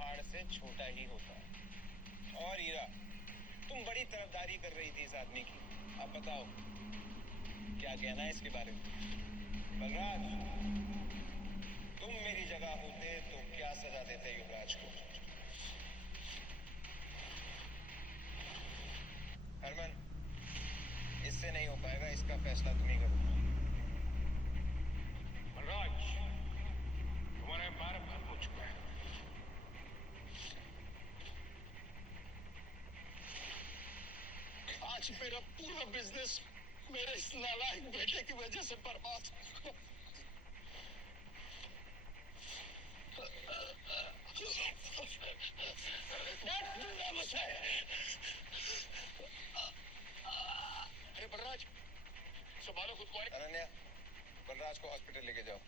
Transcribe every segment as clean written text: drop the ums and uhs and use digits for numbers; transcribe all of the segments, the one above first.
पहाड़ से छोटा ही होता है। और हीरा, तुम बड़ी तरफदारी कर रही थी इस आदमी की। अब बताओ क्या कहना है इसके बारे में। बलराज, तुम मेरी जगह होते तो क्या सजा देते युवराज को? हरमन, इससे नहीं हो पाएगा, इसका फैसला तुम ही करो। बलराज, तुम्हारा एम्पायर खत्म हो चुका है। आज मेरा पूरा बिजनेस मेरे इस नालायक बेटे की वजह से बर्बाद हो। अरे बलराज, संभालो खुद को। अनन्या, बलराज को हॉस्पिटल लेके जाओ।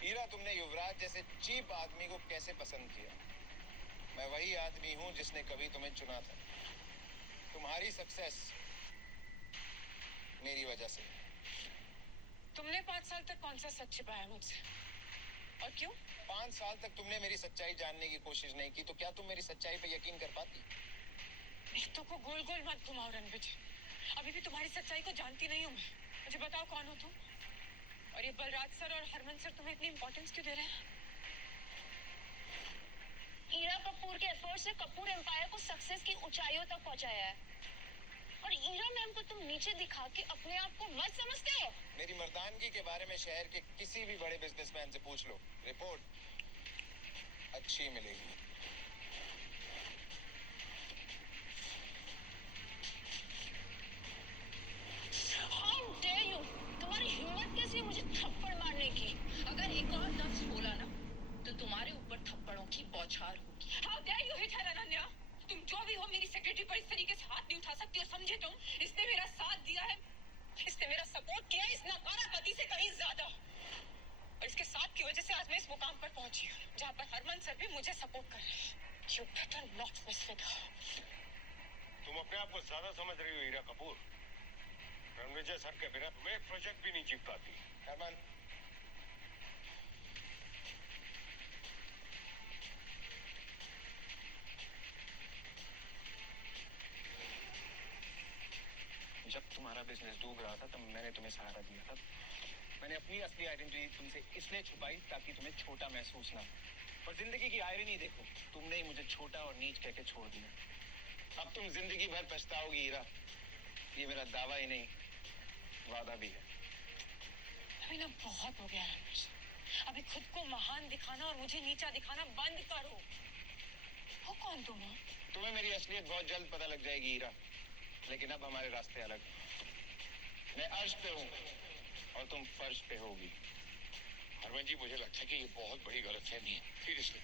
हीरा, तुमने युवराज जैसे चीप आदमी को कैसे पसंद किया? मैं वही आदमी हूं जिसने कभी तुम्हें चुना था। तुम्हारी सक्सेस मेरी वजह से। तुमने 5 साल तक कौन सा सच छिपाया मुझसे? और क्यों? 5 साल तक तुमने मेरी सच्चाई जानने की कोशिश नहीं की, तो क्या तुम मेरी सच्चाई पे यकीन कर पाती? रिश्तों को गोल गोल मत घुमाओ रणविज। अभी भी तुम्हारी सच्चाई को जानती नहीं हूँ मैं। मुझे बताओ कौन हो तुम? और ये बलराज सर और हरमन सर तुम्हें इतनी इंपॉर्टेंस क्यों दे रहे हैं? ईरा कपूर के एफर्ट से कपूर एम्पायर को सक्सेस की ऊंचाइयों तक पहुंचाया है। और ईरा मैम को तुम नीचे दिखा के अपने आप को मत समझते हो? मेरी मर्दानगी के बारे में शहर के किसी भी बड़े बिजनेसमैन से पूछ लो, रिपोर्ट अच्छी मिलेगी। How dare you? तुम्हारी हिम्मत कैसी है मुझे थप्पड़ मारने की? अगर एक और लफ्ज बोला ना तो तुम्हारे ऊपर थप्पड़ों की बौछार होगी। How dare you hit her, Ananya? तुम जो भी हो, मेरी सेक्रेटरी पर इस तरीके से हाथ नहीं उठा सकती हो, समझे तुम? इसने मेरा साथ दिया है, इसने मेरा सपोर्ट किया इस नकारा पति से कहीं ज्यादा। और इसके साथ की वजह से आज मैं इस मुकाम पर पहुंची हूँ, जहाँ पर हरमन सर भी मुझे सपोर्ट कर रहे हैं। You better not mess with her. तुम अपने आप को ज्यादा समझ रही हो हीरा कपूर। रणविजय सर के बिना तुम्हें एक प्रोजेक्ट भी नहीं जीत पाती। हरमन, जब तुम्हारा बिजनेस डूब रहा था तब मैंने तुम्हें सहारा दिया था। मैंने अपनी असली आइडेंटिटी तुमसे इसलिए छुपाई ताकि तुम्हें छोटा महसूस ना हो। पर जिंदगी की आयरनी देखो, तुमने ही मुझे छोटा और नीच कह के छोड़ दिया। अब तुम जिंदगी भर पछताओगी हीरा। ये मेरा दावा ही नहीं, वादा भी है। अभी ना बहुत हो गया रमेश। अभी खुद को महान दिखाना और मुझे नीचा दिखाना बंद करो। वो कौन तुम हो? तुम्हें मेरी असलियत बहुत जल्द पता लग जाएगी हीरा, लेकिन अब हमारे रास्ते अलग। मैं अर्श पे हूँ और तुम फर्श पे होगी। हरमन जी, मुझे लगता है कि ये बहुत बड़ी गलतफहमी है। सीरियसली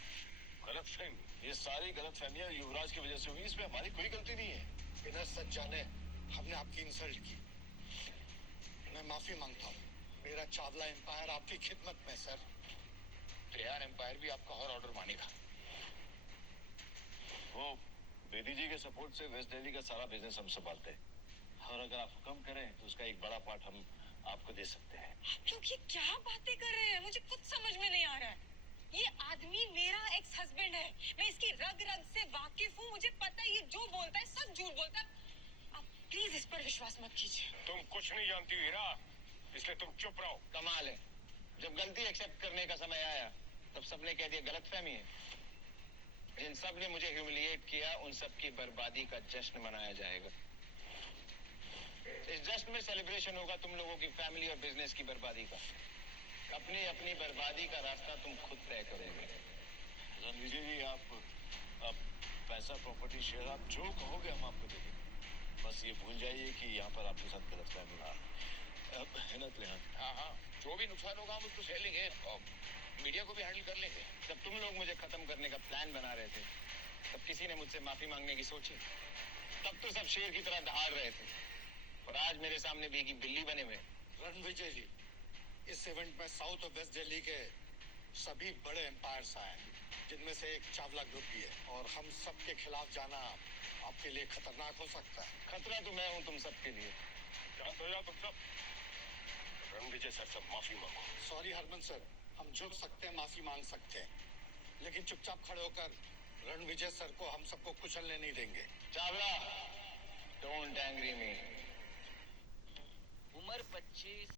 गलतफहमी? ये सारी गलतफहमियां युवराज की वजह से हुई, इसमें हमारी कोई गलती नहीं है। बिना सच जाने हमने आपकी इंसल्ट की। मैं माफी मांगता हूँ। मेरा चावला एम्पायर आपकी खिदमत में सर। प्लेयर एम्पायर भी आपका हर ऑर्डर मानेगा। वो बेदी जी के सपोर्ट से वेस्ट दिल्ली का सारा बिजनेस हम संभालते हैं, और अगर आप हुक्म करें तो उसका एक बड़ा पार्ट हम आपको दे सकते हैं। आप लोग ये क्या बातें कर रहे हैं? मुझे कुछ समझ में नहीं आ रहा है। ये आदमी मेरा एक्स हस्बैंड है। मैं इसकी रग रग से वाकिफ हूँ। मुझे पता है ये जो बोलता है सब झूठ बोलता है। आप प्लीज इस पर विश्वास मत कीजिए। तुम कुछ नहीं जानती हीरा, इसलिए तुम चुप रहो। कमाल है, जब गलती एक्सेप्ट करने का समय आया तब सबने कह दिया गलतफहमी है। जिन सब ने मुझे ह्यूमिलिएट किया उन सब की बर्बादी का जश्न मनाया जाएगा। इस जश्न में सेलिब्रेशन होगा तुम लोगों की फैमिली और बिजनेस की बर्बादी का। अपनी अपनी बर्बादी का रास्ता तुम खुद तय करोगे। रणविजय जी, आप पैसा, प्रॉपर्टी, शेयर, आप जो कहोगे हम आपको दे देंगे। बस ये भूल जाइए कि यहाँ पर आपके साथ गलतफहमी है ना त्रिहान? हाँ हाँ, जो भी नुकसान होगा हम उसको सह लेंगे। मीडिया को भी हैंडल कर लेंगे। जब तुम लोग मुझे खत्म करने का प्लान बना रहे थे तब किसी ने मुझसे माफी मांगने की सोची? तब तो सब शेर की तरह दहाड़ रहे थे, और आज मेरे सामने भीगी बिल्ली बने हुए। रणविजय जी, इस इवेंट में साउथ और वेस्ट दिल्ली के सभी बड़े एम्पायर्स आए, जिनमें से एक चावला ग्रुप भी है, और हम सब के खिलाफ जाना आपके लिए खतरनाक हो सकता है। खतरा तो मैं हूँ तुम सबके लिए। शांत हो जाओ तुम सब। रणविजय सर से माफी मांगो। सॉरी हरमन सर, हम झुक सकते हैं, माफी मांग सकते हैं, लेकिन चुपचाप खड़े होकर रणविजय सर को हम सबको कुचलने नहीं देंगे। चावला, डोंट एंग्री मी। उम्र 25,